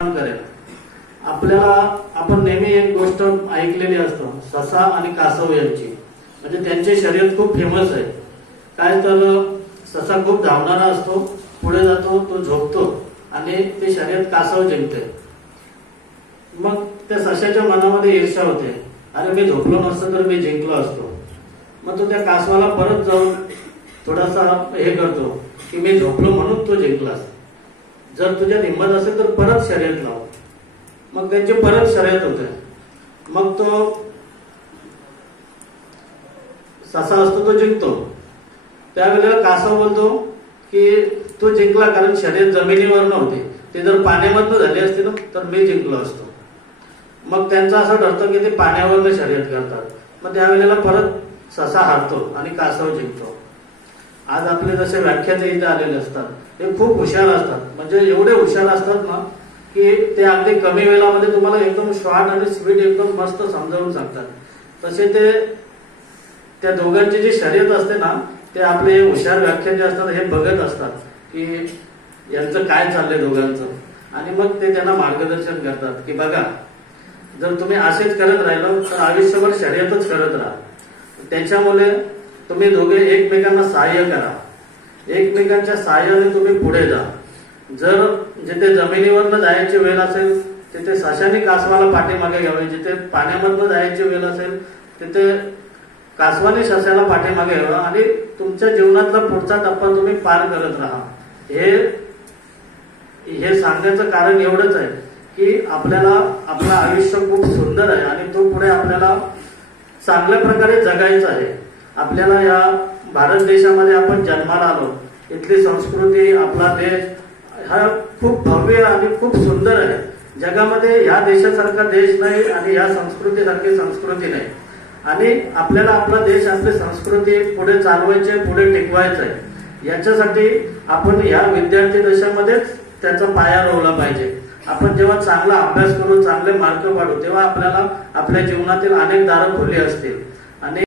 करेल। आपल्याला आपण नेहमी एक गोष्ट ऐकलेली असतो, ससा आणि कासव यांची, म्हणजे त्यांचे शर्यत खूप फेमस आहे। काय तर ससा खूप धावणारा असतो, पुढे जातो, तो झोपतो आणि ते शर्यत कासव जिंकते। मग त्या सशाच्या मनामध्ये ईर्ष्या होते, अरे मी झोपलो नसतो तर मी जिंकलो असतो। मग तो त्या कासवाला परत जाऊन थोडासा हे करतो की मी झोपलो म्हणून तो जिंकलास, जर तुझ्यात हिंमत असेल तर परत शर्यत लाव। मग त्यांची परत शर्यत होते। मग तो ससा असतो तो जिंकतो। त्यावेळेला कासव बोलतो की तो जिंकला कारण शर्यत जमिनीवर नव्हती, ते जर पाण्यामधनं झाली असती ना तर मी जिंकलो असतो। मग त्यांचं असं ठरतं की ते पाण्यावरनं शर्यत करतात। मग त्यावेळेला परत ससा हारतो आणि कासव जिंकतो। आज आपले जसे व्याख्याते इथे आलेले असतात ते खूप हुशार असतात, म्हणजे एवढे हुशार असतात ना की ते अगदी कमी वेळामध्ये तुम्हाला एकदम शॉर्ट आणि स्वीट एकदम मस्त समजावून सांगतात। तसे ते त्या दोघांची जी शर्यत असते ना, ते आपले हुशार व्याख्याते असतात हे बघत असतात की यांचं काय चाललंय दोघांचं, आणि मग ते त्यांना मार्गदर्शन करतात की बघा, जर तुम्ही असेच करत राहिलो तर आयुष्यभर शर्यतच करत राहा। त्याच्यामुळे तुम्ही दोघे एकमेकांना सहाय्य करा, एकमेकांच्या सहाय्याने तुम्ही पुढे जा। जर जिथे जमिनीवरनं जायची वेळ असेल तिथे सशाने कासवाला पाठीमागे घ्यावे, जिथे पाण्यामधनं जायची वेळ असेल तिथे कासवाने सशाला पाठीमागे घ्यावा, आणि तुमच्या जीवनातला पुढचा टप्पा तुम्ही पार करत राहा। हे सांगण्याचं कारण एवढंच आहे की आपल्याला आपलं आयुष्य खूप सुंदर आहे आणि तो पुढे आपल्याला चांगल्या प्रकारे जगायचं आहे। आपल्याला या भारत देशामध्ये आपण जन्माला आलो, इथली संस्कृती, आपला देश हा खूप भव्य आणि खूप सुंदर आहे। जगामध्ये या देशासारखा देश नाही आणि या संस्कृतीसारखी संस्कृती नाही, आणि आपल्याला आपला देश, आपली संस्कृती पुढे चालवायची, पुढे टिकवायचं आहे। याच्यासाठी आपण या विद्यार्थी दशेमध्येच त्याचा पाया रोवला पाहिजे। आपण जेव्हा चांगला अभ्यास करू, चांगले मार्क पाडू, तेव्हा आपल्याला आपल्या जीवनातील अनेक दारं खुली असतील। आणि